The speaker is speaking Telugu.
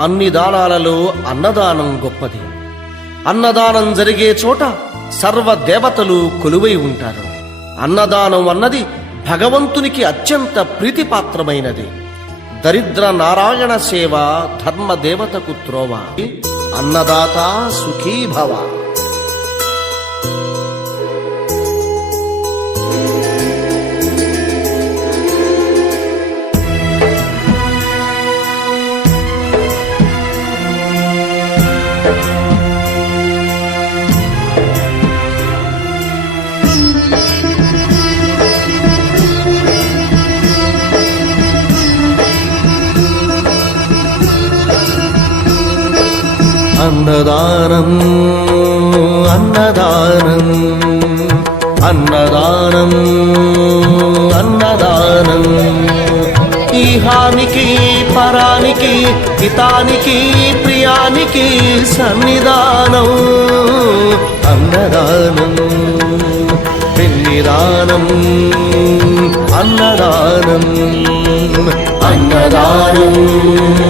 అన్ని దానాలలో అన్నదానం గొప్పది. అన్నదానం జరిగే చోట సర్వదేవతలు కొలువై ఉంటారు. అన్నదానం అన్నది భగవంతునికి అత్యంత ప్రీతిపాత్రమైనది. దరిద్ర నారాయణ సేవ ధర్మదేవతకు త్రోవ. అన్నదాత సుఖీభవ. అన్నదానం అన్నదానం అన్నదానం అన్నదానం. ఈహానికి పరానికి హితానికి ప్రియానికి సన్నిధానం. అన్నదానం పిన్నిదానం అన్నదానం అన్నదానం.